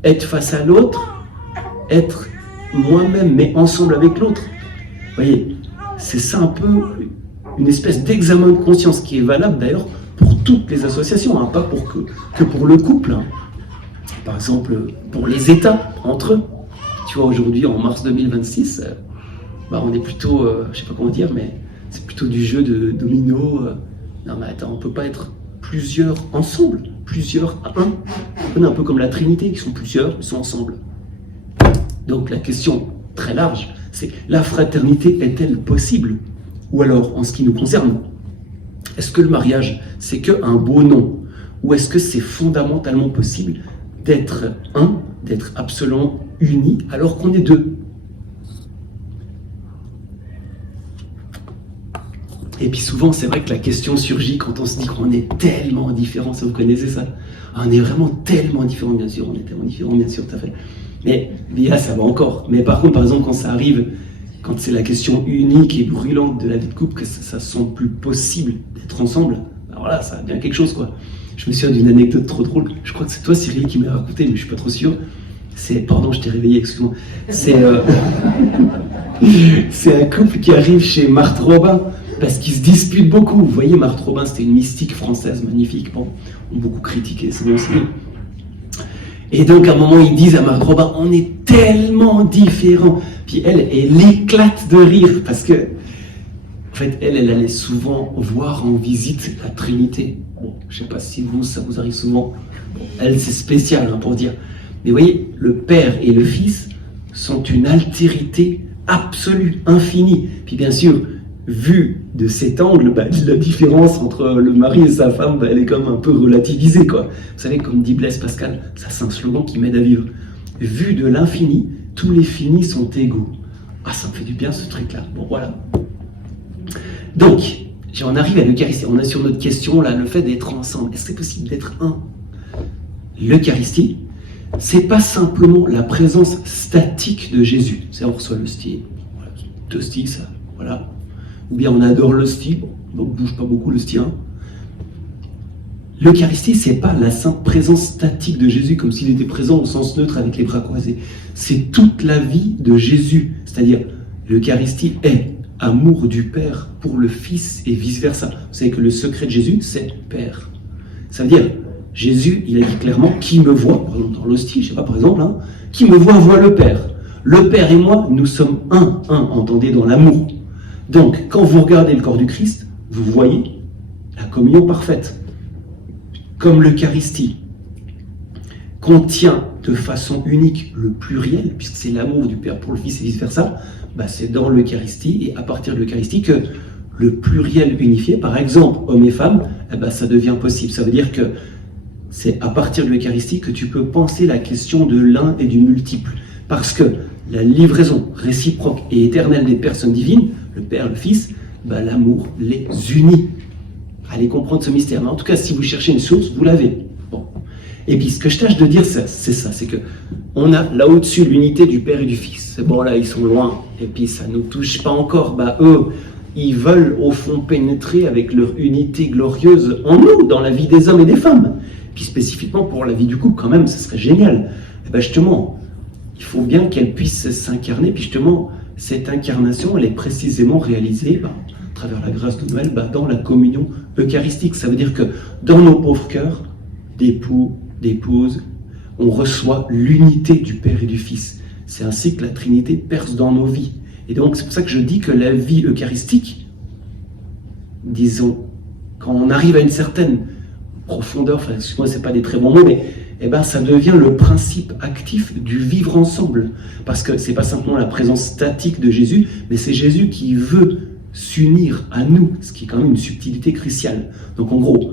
être face à l'autre, être moi-même, mais ensemble avec l'autre. Vous voyez, c'est ça un peu une espèce d'examen de conscience qui est valable d'ailleurs pour toutes les associations, hein, pas que pour le couple. Hein. Par exemple, pour les États, entre eux. Tu vois, aujourd'hui, en mars 2026, on est plutôt, je sais pas comment dire, mais c'est plutôt du jeu de domino. Non mais attends, on peut pas être plusieurs ensemble, plusieurs à un. On est un peu comme la Trinité, qui sont plusieurs, ils sont ensemble. Donc la question très large, c'est la fraternité est-elle possible? Ou alors, en ce qui nous concerne, est-ce que le mariage, c'est qu'un beau nom? Ou est-ce que c'est fondamentalement possible d'être un, d'être absolument unis, alors qu'on est deux? Et puis souvent, c'est vrai que la question surgit quand on se dit qu'on est tellement différents, ça vous connaissez ça? On est vraiment tellement différents, bien sûr, on est tellement différents, bien sûr, tout à fait. Mais là, ça va encore. Mais par contre, par exemple, quand ça arrive, quand c'est la question unique et brûlante de la vie de couple, que ça ne semble plus possible d'être ensemble, alors là, ça devient quelque chose, quoi. Je me souviens d'une anecdote trop drôle. Je crois que c'est toi, Cyril, qui m'as raconté, mais je ne suis pas trop sûr. Pardon, je t'ai réveillé, excuse-moi. C'est un couple qui arrive chez Marthe Robin, parce qu'ils se disputent beaucoup. Vous voyez, Marthe Robin, c'était une mystique française magnifique. Bon, on a beaucoup critiqué, c'est bien aussi. Et donc, à un moment, ils disent à Marthe Robin, on est tellement différents. Puis elle éclate de rire, parce que, en fait, elle allait souvent voir en visite la Trinité. Bon, je ne sais pas si ça vous arrive souvent. Bon, elle, c'est spécial, hein, pour dire. Mais vous voyez, le Père et le Fils sont une altérité absolue, infinie. Puis bien sûr, vu de cet angle, la différence entre le mari et sa femme, elle est quand même un peu relativisée, quoi. Vous savez, comme dit Blaise Pascal, ça c'est un slogan qui m'aide à vivre. Vu de l'infini, tous les finis sont égaux. Ah, ça me fait du bien ce truc-là. Bon, voilà. Donc, on arrive à l'Eucharistie. On est sur notre question, là, le fait d'être ensemble. Est-ce que c'est possible d'être un? L'Eucharistie, c'est pas simplement la présence statique de Jésus. C'est on reçoit l'hostie, voilà, l'hostie, ça, voilà. Ou bien on adore l'hostie, donc bouge pas beaucoup l'hostie. Hein. L'Eucharistie, c'est pas la simple présence statique de Jésus, comme s'il était présent au sens neutre avec les bras croisés. C'est toute la vie de Jésus. C'est-à-dire, l'Eucharistie est amour du Père pour le Fils et vice-versa. Vous savez que le secret de Jésus, c'est Père. Ça veut dire, Jésus, il a dit clairement, qui me voit, par exemple dans l'hostie, je sais pas, par exemple, hein, qui me voit le Père. Le Père et moi, nous sommes un, entendez, dans l'amour. Donc, quand vous regardez le corps du Christ, vous voyez la communion parfaite. Comme l'Eucharistie contient de façon unique le pluriel, puisque c'est l'amour du Père pour le Fils et vice-versa, c'est dans l'Eucharistie, et à partir de l'Eucharistie, que le pluriel unifié, par exemple, hommes et femmes, ça devient possible. Ça veut dire que c'est à partir de l'Eucharistie que tu peux penser la question de l'un et du multiple. Parce que la livraison réciproque et éternelle des personnes divines, le Père, le Fils, l'amour les unit. Allez comprendre ce mystère. Mais en tout cas, si vous cherchez une source, vous l'avez. Bon. Et puis, ce que je tâche de dire, c'est ça, c'est que on a là au-dessus l'unité du Père et du Fils. Bon, là, ils sont loin, et puis ça ne nous touche pas encore. Eux, ils veulent au fond pénétrer avec leur unité glorieuse en nous, dans la vie des hommes et des femmes. Puis spécifiquement pour la vie du couple, quand même, ce serait génial. Et justement, il faut bien qu'elle puisse s'incarner, puis justement, cette incarnation, elle est précisément réalisée à travers la grâce de Noël, dans la communion eucharistique. Ça veut dire que dans nos pauvres cœurs, d'époux, d'épouses, on reçoit l'unité du Père et du Fils. C'est ainsi que la Trinité perce dans nos vies. Et donc, c'est pour ça que je dis que la vie eucharistique, disons, quand on arrive à une certaine profondeur, enfin, excuse-moi, c'est pas des très bons mots, mais ça devient le principe actif du vivre ensemble. Parce que c'est pas simplement la présence statique de Jésus, mais c'est Jésus qui veut s'unir à nous, ce qui est quand même une subtilité cruciale. Donc en gros,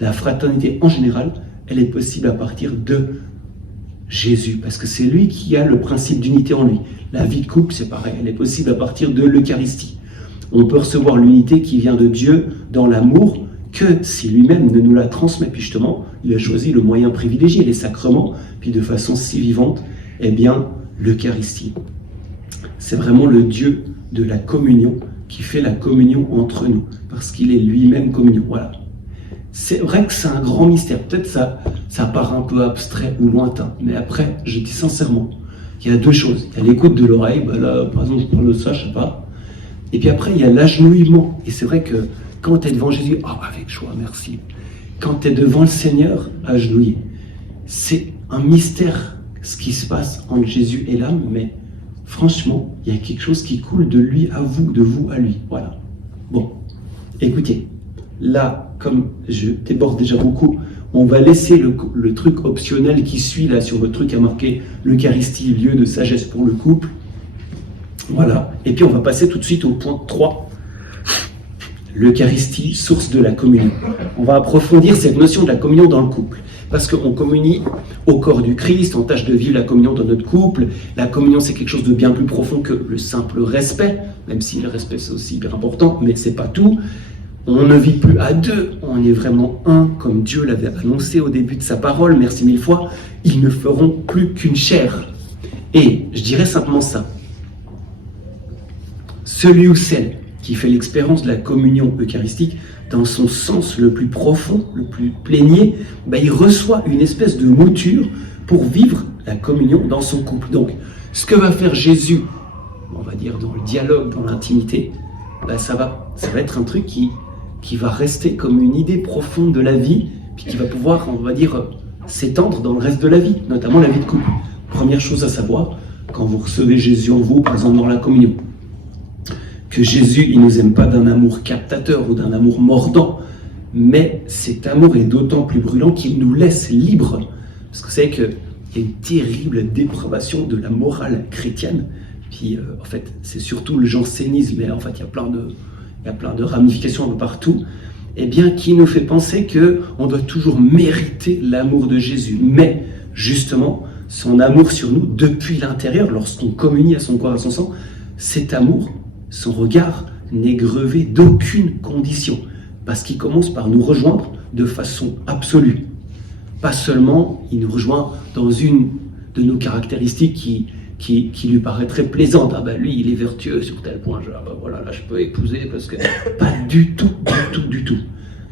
la fraternité en général, elle est possible à partir de Jésus, parce que c'est lui qui a le principe d'unité en lui. La vie de couple, c'est pareil, elle est possible à partir de l'Eucharistie. On peut recevoir l'unité qui vient de Dieu dans l'amour, que si lui-même ne nous la transmet. Puis justement, il a choisi le moyen privilégié, les sacrements, puis de façon si vivante, l'Eucharistie. C'est vraiment le Dieu de la communion qui fait la communion entre nous, parce qu'il est lui-même communion. Voilà. C'est vrai que c'est un grand mystère. Peut-être ça paraît un peu abstrait ou lointain, mais après, je dis sincèrement, il y a deux choses. Il y a l'écoute de l'oreille, là, par exemple, je parle de ça, je sais pas. Et puis après, il y a l'agenouillement. Et c'est vrai que quand tu es devant Jésus, avec joie, merci. Quand tu es devant le Seigneur, agenouillé. C'est un mystère, ce qui se passe entre Jésus et l'âme, mais franchement, il y a quelque chose qui coule de lui à vous, de vous à lui. Voilà. Bon, écoutez, là, comme je déborde déjà beaucoup, on va laisser le truc optionnel qui suit là sur votre truc à marquer l'Eucharistie, lieu de sagesse pour le couple. Voilà. Et puis on va passer tout de suite au point 3. L'Eucharistie, source de la communion. On va approfondir cette notion de la communion dans le couple. Parce qu'on communie au corps du Christ, on tâche de vivre la communion dans notre couple. La communion, c'est quelque chose de bien plus profond que le simple respect, même si le respect, c'est aussi bien important, mais c'est pas tout. On ne vit plus à deux, on est vraiment un, comme Dieu l'avait annoncé au début de sa parole, merci mille fois. Ils ne feront plus qu'une chair. Et je dirais simplement ça. Celui ou celle qui fait l'expérience de la communion eucharistique, dans son sens le plus profond, le plus plénier, il reçoit une espèce de mouture pour vivre la communion dans son couple. Donc, ce que va faire Jésus, on va dire dans le dialogue, dans l'intimité, ça va être un truc qui va rester comme une idée profonde de la vie, puis qui va pouvoir, on va dire, s'étendre dans le reste de la vie, notamment la vie de couple. Première chose à savoir, quand vous recevez Jésus en vous, par exemple dans la communion, que Jésus, il ne nous aime pas d'un amour captateur ou d'un amour mordant, mais cet amour est d'autant plus brûlant qu'il nous laisse libres. Parce que vous savez qu'il y a une terrible dépravation de la morale chrétienne. Puis en fait, c'est surtout le jansénisme, mais en fait, il y a plein de ramifications un peu partout, qui nous fait penser qu'on doit toujours mériter l'amour de Jésus. Mais justement, son amour sur nous, depuis l'intérieur, lorsqu'on communie à son corps, à son sang, cet amour, son regard n'est grevé d'aucune condition, parce qu'il commence par nous rejoindre de façon absolue. Pas seulement, il nous rejoint dans une de nos caractéristiques qui lui paraît très plaisante. Lui, il est vertueux sur tel point, là, je peux épouser, parce que... Pas du tout.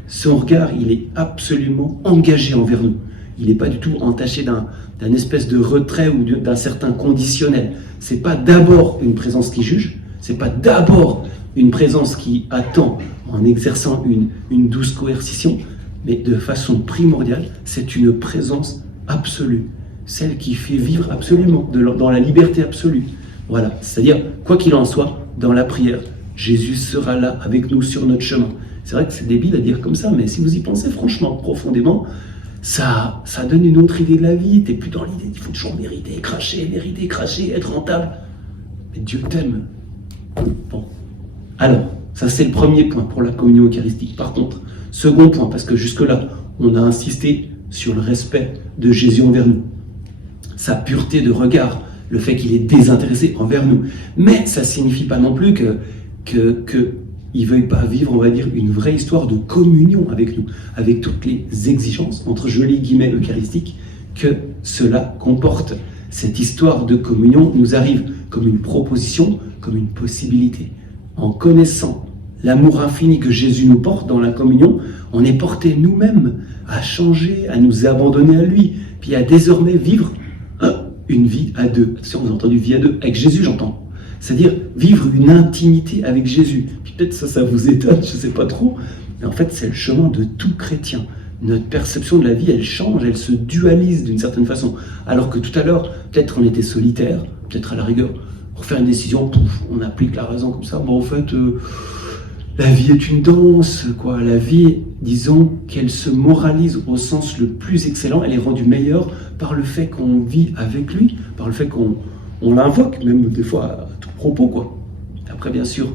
Son regard, il est absolument engagé envers nous. Il n'est pas du tout entaché d'un espèce de retrait ou d'un certain conditionnel. C'est pas d'abord une présence qui juge, c'est pas d'abord une présence qui attend en exerçant une douce coercition, mais de façon primordiale, c'est une présence absolue, celle qui fait vivre absolument, dans la liberté absolue. Voilà, c'est-à-dire, quoi qu'il en soit, dans la prière, Jésus sera là avec nous sur notre chemin. C'est vrai que c'est débile à dire comme ça, mais si vous y pensez franchement, profondément, ça donne une autre idée de la vie. T'es plus dans l'idée qu'il faut toujours mériter, cracher, être rentable. Mais Dieu t'aime. Bon. Alors, ça c'est le premier point pour la communion eucharistique. Par contre, second point, parce que jusque-là, on a insisté sur le respect de Jésus envers nous. Sa pureté de regard, le fait qu'il est désintéressé envers nous. Mais ça ne signifie pas non plus qu'il ne veuille pas vivre, on va dire, une vraie histoire de communion avec nous, avec toutes les exigences, entre jolis guillemets eucharistiques, que cela comporte. cette histoire de communion nous arrive comme une proposition, comme une possibilité. En connaissant l'amour infini que Jésus nous porte dans la communion, on est porté nous-mêmes à changer, à nous abandonner à lui, puis à désormais vivre une vie à deux. Si on a entendu vie à deux, avec Jésus j'entends. C'est-à-dire vivre une intimité avec Jésus. Puis peut-être ça vous étonne, je ne sais pas trop, mais en fait c'est le chemin de tout chrétien. Notre perception de la vie, elle change, elle se dualise d'une certaine façon. Alors que tout à l'heure, peut-être on était solitaire, peut-être à la rigueur, pour faire une décision, on applique la raison comme ça. Bon, en fait, la vie est une danse, quoi. La vie, disons qu'elle se moralise au sens le plus excellent. Elle est rendue meilleure par le fait qu'on vit avec lui, par le fait qu'on l'invoque, même des fois à tout propos, quoi. Après, bien sûr,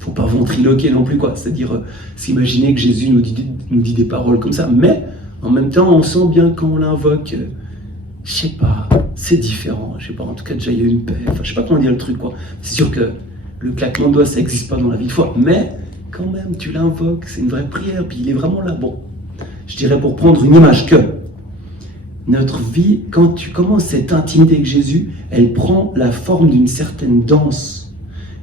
faut pas ventriloquer non plus, quoi. C'est-à-dire s'imaginer que Jésus nous dit des paroles comme ça, mais en même temps, on sent bien quand on l'invoque, je sais pas, c'est différent. Je sais pas, en tout cas, déjà, il y a une paix. Enfin, je sais pas comment dire le truc, quoi. C'est sûr que le claquement de doigts, ça n'existe pas dans la vie de foi, mais quand même, tu l'invoques, c'est une vraie prière, puis il est vraiment là. Bon, je dirais pour prendre une image que notre vie, quand tu commences cette intimité avec Jésus, elle prend la forme d'une certaine danse.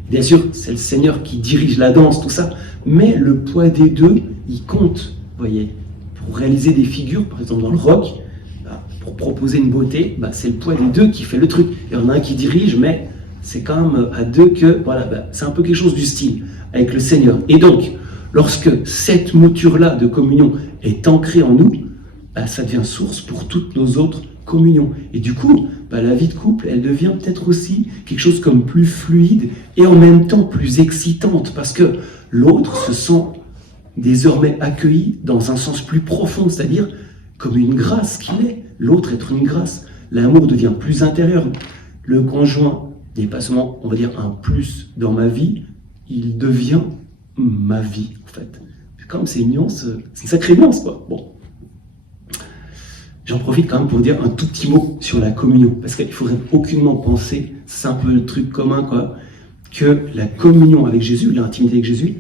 Bien sûr, c'est le Seigneur qui dirige la danse, tout ça, mais le poids des deux, il compte, vous voyez. Pour réaliser des figures, par exemple dans le rock, pour proposer une beauté, c'est le poids des deux qui fait le truc. Il y en a un qui dirige, mais c'est quand même à deux que, voilà, c'est un peu quelque chose du style, avec le Seigneur. Et donc, lorsque cette mouture-là de communion est ancrée en nous, ça devient source pour toutes nos autres communions. Et du coup, la vie de couple, elle devient peut-être aussi quelque chose comme plus fluide et en même temps plus excitante, parce que l'autre se sent désormais accueilli dans un sens plus profond, c'est-à-dire comme une grâce qu'il est. L'autre être une grâce. L'amour devient plus intérieur. Le conjoint n'est pas seulement, on va dire, un plus dans ma vie, il devient ma vie, en fait. Comme c'est une nuance, c'est une sacrée nuance, quoi. Bon. J'en profite quand même pour dire un tout petit mot sur la communion, parce qu'il ne faudrait aucunement penser, c'est un peu le truc commun, quoi, que la communion avec Jésus, l'intimité avec Jésus,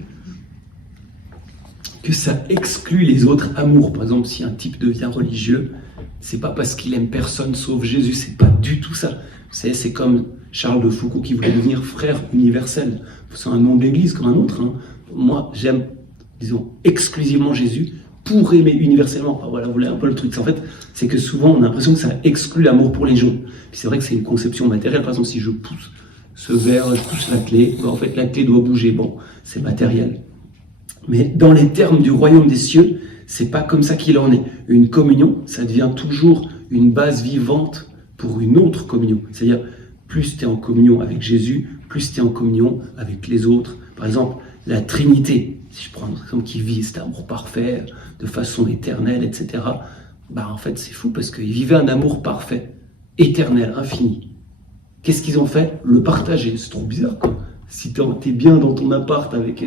que ça exclut les autres amours. Par exemple, si un type devient religieux, c'est pas parce qu'il aime personne sauf Jésus, c'est pas du tout ça. Vous savez, c'est comme Charles de Foucault qui voulait devenir frère universel. C'est un nom d'église comme un autre. Moi, j'aime, disons, exclusivement Jésus pour aimer universellement. Enfin, voilà, vous voyez un peu le truc. En fait, c'est que souvent, on a l'impression que ça exclut l'amour pour les gens. Puis c'est vrai que c'est une conception matérielle. Par exemple, si je pousse ce verre, je pousse la clé, en fait, la clé doit bouger. Bon, c'est matériel. Mais dans les termes du royaume des cieux, c'est pas comme ça qu'il en est. Une communion, ça devient toujours une base vivante pour une autre communion. C'est-à-dire, plus tu es en communion avec Jésus, plus tu es en communion avec les autres. Par exemple, la Trinité, si je prends un exemple qui vit cet amour parfait, de façon éternelle, etc. En fait, c'est fou parce qu'ils vivaient un amour parfait, éternel, infini. Qu'est-ce qu'ils ont fait? Le partager. C'est trop bizarre, quoi. Si t'es bien dans ton appart avec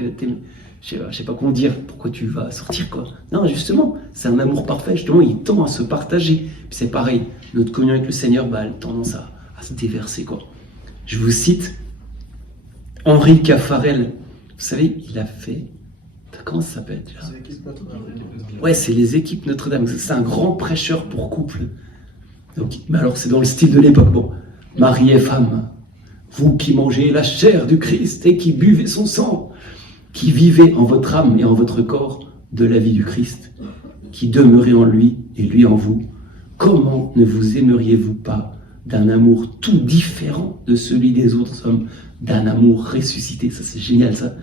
je sais pas comment dire, pourquoi tu vas sortir, quoi. Non, justement, c'est un amour parfait, justement, il tend à se partager. Puis c'est pareil, notre communion avec le Seigneur, elle a tendance à se déverser, quoi. Je vous cite Henri Caffarel. Vous savez, il a fait... Comment ça s'appelle déjà? Les équipes Notre-Dame. Ouais, c'est les équipes Notre-Dame. C'est un grand prêcheur pour couple. Donc, mais alors, c'est dans le style de l'époque. Bon, mari et femme, vous qui mangez la chair du Christ et qui buvez son sang, qui vivez en votre âme et en votre corps de la vie du Christ, qui demeurez en lui et lui en vous, comment ne vous aimeriez-vous pas d'un amour tout différent de celui des autres hommes, d'un amour ressuscité? Ça, c'est génial, ça.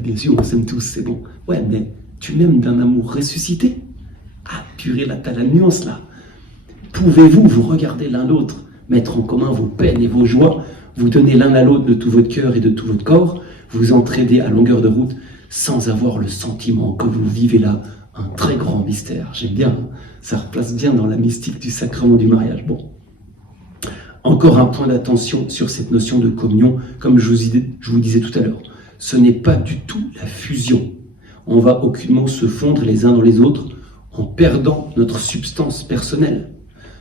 Bien sûr, on s'aime tous, c'est bon. Ouais, mais tu m'aimes d'un amour ressuscité? Ah, purée, là, t'as la nuance, là. Pouvez-vous vous regarder l'un l'autre, mettre en commun vos peines et vos joies, vous donner l'un à l'autre de tout votre cœur et de tout votre corps, vous entraider à longueur de route, sans avoir le sentiment que vous vivez là un très grand mystère? J'aime bien, ça replace bien dans la mystique du sacrement du mariage. Bon. Encore un point d'attention sur cette notion de communion, comme je vous disais tout à l'heure. Ce n'est pas du tout la fusion. On va aucunement se fondre les uns dans les autres en perdant notre substance personnelle.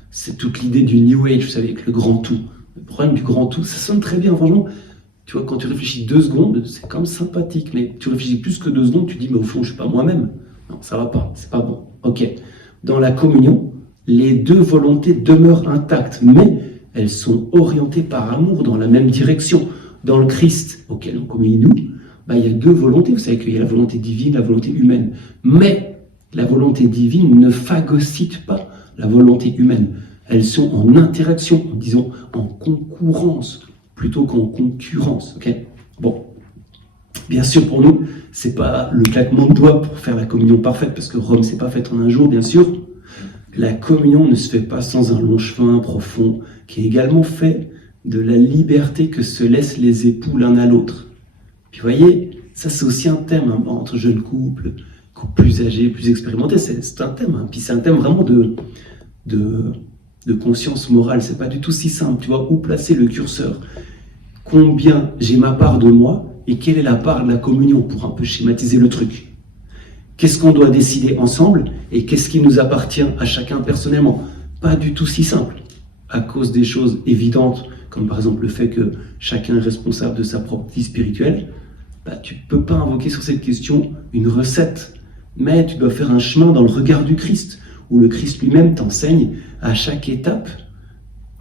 C'est toute l'idée du New Age, vous savez, avec le grand tout. Le problème du grand tout, ça sonne très bien, franchement. Tu vois, quand tu réfléchis 2 secondes, c'est quand même sympathique, mais tu réfléchis plus que 2 secondes, tu dis, mais au fond, je ne suis pas moi-même. Non, ça va pas, c'est pas bon. Ok. Dans la communion, les 2 volontés demeurent intactes, mais elles sont orientées par amour dans la même direction. Dans le Christ auquel on communie nous, il y a deux volontés. Vous savez qu'il y a la volonté divine, la volonté humaine. Mais la volonté divine ne phagocyte pas la volonté humaine. Elles sont en interaction, disons en concurrence, plutôt qu'en concurrence. Okay, bon, bien sûr pour nous, c'est pas le claquement de doigts pour faire la communion parfaite, parce que Rome s'est pas faite en un jour, bien sûr. La communion ne se fait pas sans un long chemin profond, qui est également fait de la liberté que se laissent les époux l'un à l'autre. Puis vous voyez, ça c'est aussi un thème entre jeunes couples plus âgés, plus expérimentés, c'est un thème. Puis c'est un thème vraiment de conscience morale, c'est pas du tout si simple, tu vois, où placer le curseur. Combien j'ai ma part de moi et quelle est la part de la communion, pour un peu schématiser le truc. Qu'est-ce qu'on doit décider ensemble et qu'est-ce qui nous appartient à chacun personnellement? Pas du tout si simple, à cause des choses évidentes, comme par exemple le fait que chacun est responsable de sa propre vie spirituelle. Tu ne peux pas invoquer sur cette question une recette, mais tu dois faire un chemin dans le regard du Christ, où le Christ lui-même t'enseigne à chaque étape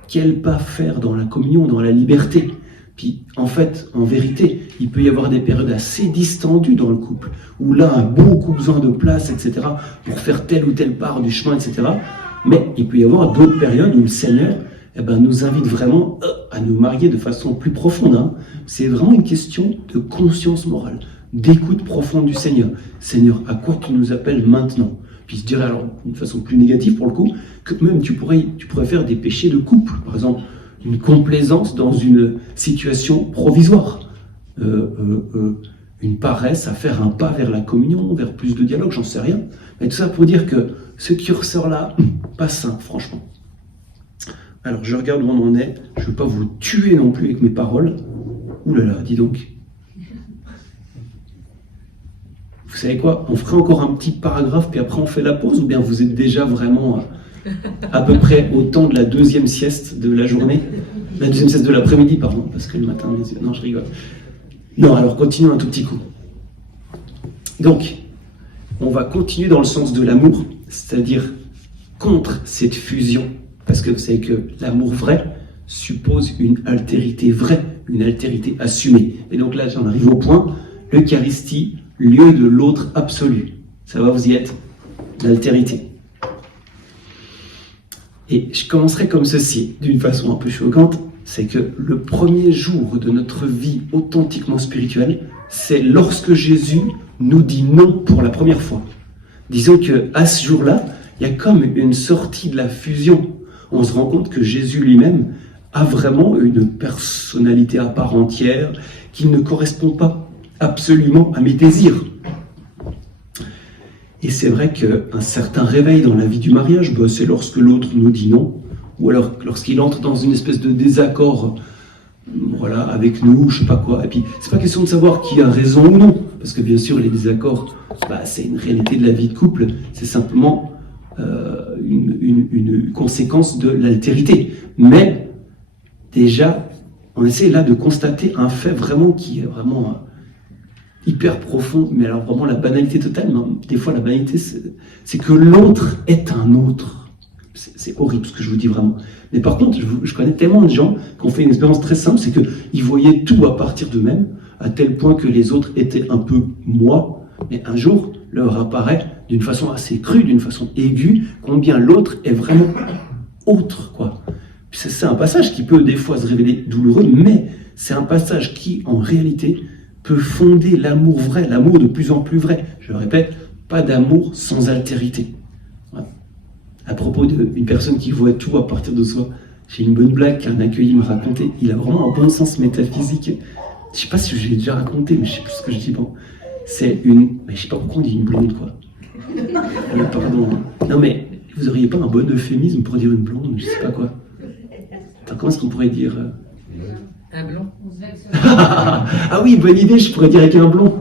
quel pas faire dans la communion, dans la liberté. Puis en fait, en vérité, il peut y avoir des périodes assez distendues dans le couple, où l'un a beaucoup besoin de place, etc., pour faire telle ou telle part du chemin, etc. Mais il peut y avoir d'autres périodes où le Seigneur nous invite vraiment à nous marier de façon plus profonde. Hein. C'est vraiment une question de conscience morale, d'écoute profonde du Seigneur. Seigneur, à quoi tu nous appelles maintenant? Puis je dirais alors, d'une façon plus négative pour le coup, que même tu pourrais faire des péchés de couple. Par exemple, une complaisance dans une situation provisoire. Une paresse à faire un pas vers la communion, vers plus de dialogue, j'en sais rien. Mais tout ça pour dire que ce curseur-là, pas sain, franchement. Alors, je regarde où on en est. Je ne veux pas vous tuer non plus avec mes paroles. Ouh là là, dis donc. Vous savez quoi? On ferait encore un petit paragraphe, puis après on fait la pause, ou bien vous êtes déjà vraiment à peu près au temps de la deuxième sieste de la journée? La deuxième sieste de l'après-midi, pardon, parce que le matin, non, je rigole. Non, alors continuons un tout petit coup. Donc, on va continuer dans le sens de l'amour, c'est-à-dire contre cette fusion. Parce que vous savez que l'amour vrai suppose une altérité vraie, une altérité assumée. Et donc là, j'en arrive au point, l'Eucharistie, lieu de l'autre absolu. Ça va, vous y êtes? L'altérité. Et je commencerai comme ceci, d'une façon un peu choquante, c'est que le premier jour de notre vie authentiquement spirituelle, c'est lorsque Jésus nous dit non pour la première fois. Disons qu'à ce jour-là, il y a comme une sortie de la fusion. On se rend compte que Jésus lui-même a vraiment une personnalité à part entière qui ne correspond pas absolument à mes désirs. Et c'est vrai qu'un certain réveil dans la vie du mariage, c'est lorsque l'autre nous dit non, ou alors lorsqu'il entre dans une espèce de désaccord avec nous, je sais pas quoi. Et puis, c'est pas question de savoir qui a raison ou non, parce que bien sûr, les désaccords, c'est une réalité de la vie de couple, c'est simplement une conséquence de l'altérité. Mais déjà, on essaie là de constater un fait vraiment qui est vraiment hyper profond, mais alors vraiment la banalité totale. Des fois, la banalité, c'est que l'autre est un autre. C'est horrible ce que je vous dis vraiment. Mais par contre, je connais tellement de gens qui ont fait une expérience très simple, c'est qu'ils voyaient tout à partir d'eux-mêmes, à tel point que les autres étaient un peu moi, mais un jour, leur apparaît d'une façon assez crue, d'une façon aiguë, combien l'autre est vraiment autre, quoi. Puis c'est un passage qui peut des fois se révéler douloureux, mais c'est un passage qui, en réalité, peut fonder l'amour vrai, l'amour de plus en plus vrai. Je le répète, pas d'amour sans altérité. Ouais. À propos d'une personne qui voit tout à partir de soi, j'ai une bonne blague qu'un accueilli m'a racontée. Il a vraiment un bon sens métaphysique. Je sais pas si je l'ai déjà raconté, mais je sais plus ce que je dis. Bon. C'est mais je sais pas pourquoi on dit une blonde, quoi. Pardon. Non mais, vous auriez pas un bon euphémisme pour dire une blonde, je sais pas quoi. Attends, comment est-ce qu'on pourrait dire un blond. Ah oui, bonne idée, je pourrais dire avec un blond.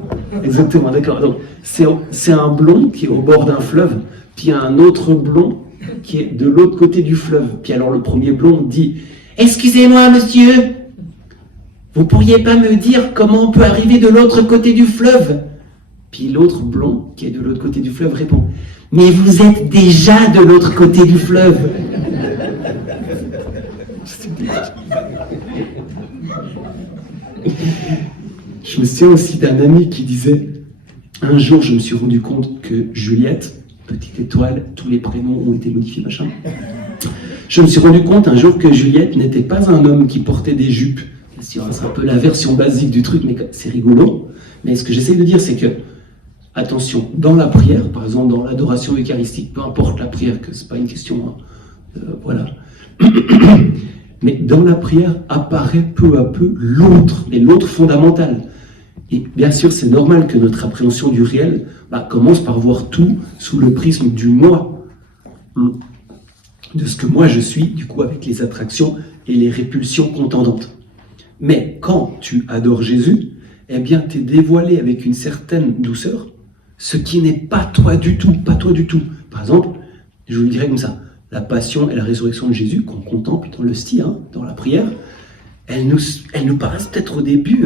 Exactement, d'accord. Donc, c'est un blond qui est au bord d'un fleuve, puis il y a un autre blond qui est de l'autre côté du fleuve. Puis alors le premier blond dit « Excusez-moi, monsieur, vous pourriez pas me dire comment on peut arriver de l'autre côté du fleuve ?» Puis l'autre blond, qui est de l'autre côté du fleuve, répond « Mais vous êtes déjà de l'autre côté du fleuve !» Je me souviens aussi d'un ami qui disait, un jour je me suis rendu compte que Juliette, petite étoile, tous les prénoms ont été modifiés, machin. Je me suis rendu compte un jour que Juliette n'était pas un homme qui portait des jupes. C'est un peu la version basique du truc, mais c'est rigolo. Mais ce que j'essaie de dire, c'est que, attention, dans la prière, par exemple dans l'adoration eucharistique, peu importe la prière, que c'est pas une question, hein, voilà. Mais dans la prière apparaît peu à peu l'autre, et l'autre fondamental. Et bien sûr, c'est normal que notre appréhension du réel commence par voir tout sous le prisme du moi, de ce que moi je suis, du coup, avec les attractions et les répulsions contendantes. Mais quand tu adores Jésus, eh bien, tu es dévoilé avec une certaine douceur, ce qui n'est pas toi du tout, pas toi du tout. Par exemple, je vous le dirais comme ça, la passion et la résurrection de Jésus, qu'on contemple dans l'hostie, hein, dans la prière, elles nous paraissent peut-être au début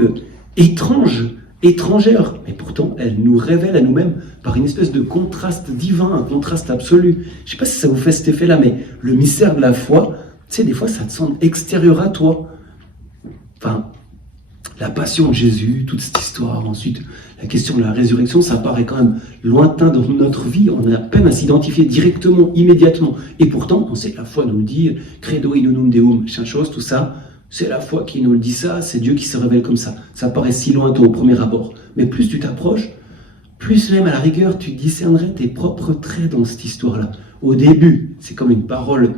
étrangères, mais pourtant elles nous révèlent à nous-mêmes par une espèce de contraste divin, un contraste absolu. Je ne sais pas si ça vous fait cet effet-là, mais le mystère de la foi, tu sais, des fois ça te semble extérieur à toi. Enfin, la passion de Jésus, toute cette histoire, ensuite la question de la résurrection, ça paraît quand même lointain dans notre vie, on a peine à s'identifier directement, immédiatement. Et pourtant, on sait que la foi nous le dit, credo in unum deum, machin chose, tout ça, c'est la foi qui nous le dit ça, c'est Dieu qui se révèle comme ça. Ça paraît si lointain au premier abord. Mais plus tu t'approches, plus même à la rigueur, tu discernerais tes propres traits dans cette histoire-là. Au début, c'est comme une parole,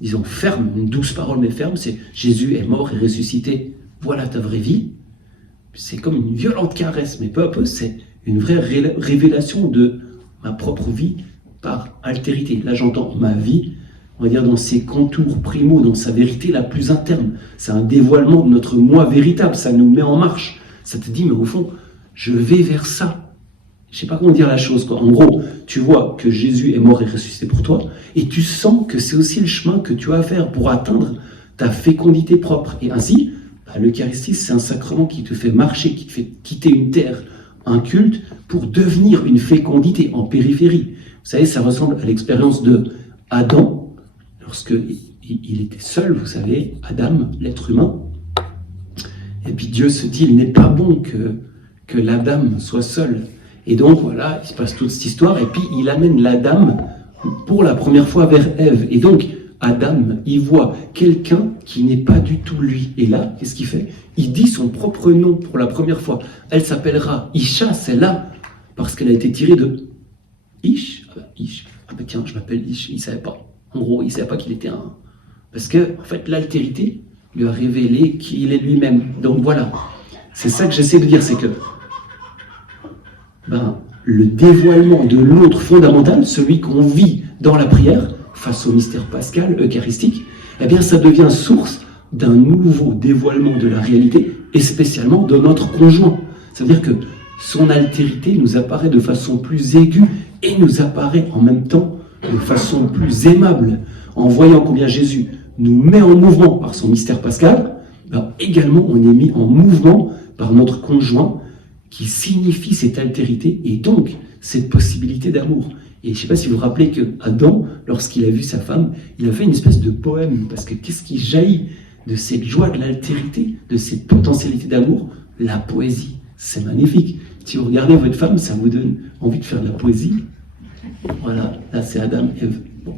disons ferme, une douce parole mais ferme, c'est Jésus est mort et ressuscité, voilà ta vraie vie. C'est comme une violente caresse, mais peu à peu, c'est une vraie révélation de ma propre vie par altérité. Là, j'entends ma vie, on va dire dans ses contours primaux, dans sa vérité la plus interne. C'est un dévoilement de notre moi véritable, ça nous met en marche. Ça te dit, mais au fond, je vais vers ça. Je ne sais pas comment dire la chose, quoi. En gros, tu vois que Jésus est mort et ressuscité pour toi, et tu sens que c'est aussi le chemin que tu as à faire pour atteindre ta fécondité propre. Et ainsi, l'Eucharistie, c'est un sacrement qui te fait marcher, qui te fait quitter une terre, un culte, pour devenir une fécondité en périphérie. Vous savez, ça ressemble à l'expérience de Adam, lorsque il était seul, vous savez, Adam, l'être humain. Et puis Dieu se dit, il n'est pas bon que l'Adam soit seul. Et donc voilà, il se passe toute cette histoire, et puis il amène l'Adam pour la première fois vers Ève. Et donc, Adam, il voit quelqu'un qui n'est pas du tout lui. Et là, qu'est-ce qu'il fait? Il dit son propre nom pour la première fois. Elle s'appellera Isha, celle-là, parce qu'elle a été tirée de Ish. Ish. Ah ben tiens, je m'appelle Ish. Il ne savait pas. En gros, il ne savait pas qu'il était un... Parce que, en fait, l'altérité lui a révélé qui il est lui-même. Donc voilà. C'est ça que j'essaie de dire, c'est que le dévoilement de l'autre fondamental, celui qu'on vit dans la prière, face au mystère pascal, eucharistique, eh bien ça devient source d'un nouveau dévoilement de la réalité, et spécialement de notre conjoint. C'est-à-dire que son altérité nous apparaît de façon plus aiguë, et nous apparaît en même temps de façon plus aimable. En voyant combien Jésus nous met en mouvement par son mystère pascal, également on est mis en mouvement par notre conjoint, qui signifie cette altérité, et donc cette possibilité d'amour. Et je ne sais pas si vous vous rappelez que Adam, lorsqu'il a vu sa femme, il a fait une espèce de poème, parce que qu'est-ce qui jaillit de cette joie de l'altérité, de cette potentialité d'amour? La poésie. C'est magnifique. Si vous regardez votre femme, ça vous donne envie de faire de la poésie. Voilà, là c'est Adam, Ève. Bon.